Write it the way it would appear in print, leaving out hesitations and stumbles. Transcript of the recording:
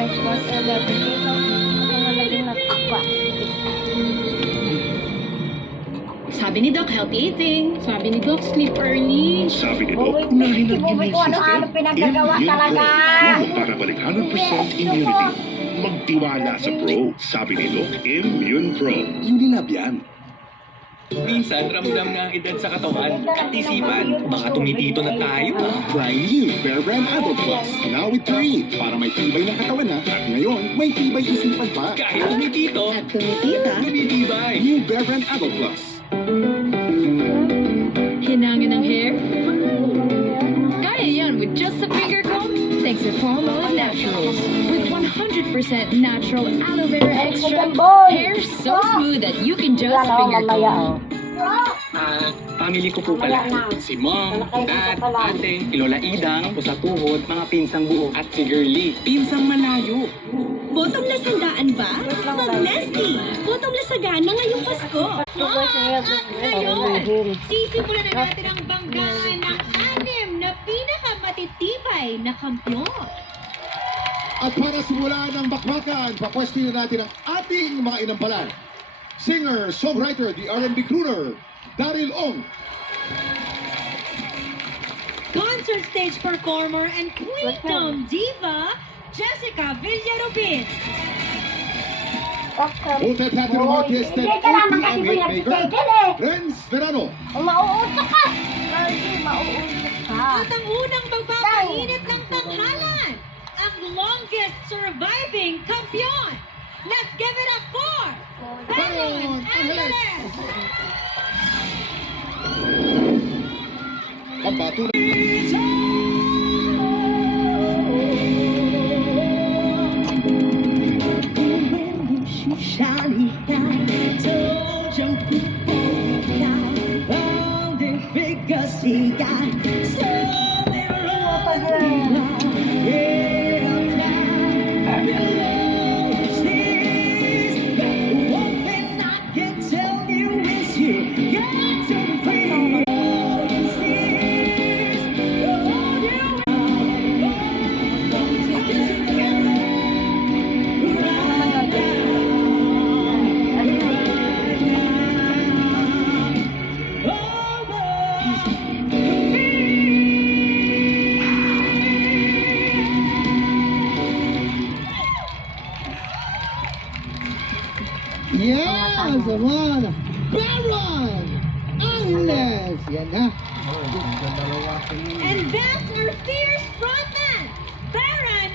exercise was 11. So, ako na naging nag-aqua. Sabi ni Doc, healthy eating. Sabi ni Doc, sleep early. Sabi ni Doc, Bubay, nahinag bubay immune ko system. ano-ano pinagagawa Immune talaga. Pro. Para balik 100% immunity. Magtiwala sa Pro. Sabi ni Doc, Immune Pro. Unilab yan. Minsan, ramdam nga ang edad sa katawan at isipan. Baka tumitito na tayo. Try new Bear Brand Adult Plus. Now with 3. Para may tibay ng katawan na. At ngayon, may tibay isipan pa. Kahit tumitito, At tumitita, tumitibay. New Bear Brand Adult Plus. hinangin ng hair. Kaya yan with just a finger comb. Thanks to Palmolive Naturals. With 100% natural aloe vera extract, hair so smooth that you can just finger comb. Family ko po pala. Si Mom, Dad, Ate, Lola Idang, sa tuhod, mga pinsang buo, at si Girlie, pinsang malayo. Bottom na sandaan ba? Mag-Nestle! Bottom na sagana ngayong Pasko! At ngayon, sisimulan na natin ang banggaan ng 6 na pinakamatitibay na kampiyon. At para simulan ng bakbakan, papwestiyo natin ang ating mga inampalan. Singer, songwriter, the R&B crooner, Daryl Ong. Concert stage performer and Queendom diva, Jessica Villarobin. Multi-platinum artist and Hindi ka naman kasi OPM pinag-titigil hitmaker, eh. Renz Verano. Mauutok ka! Hindi, mauutok ka. At ang unang magpapainit ng tanghalan, ang longest surviving kampiyon. Let's give it up for Baron Angeles! Ang bato na Yes, one. Baron Angeles. Yan na. And that's our fierce frontman, Baron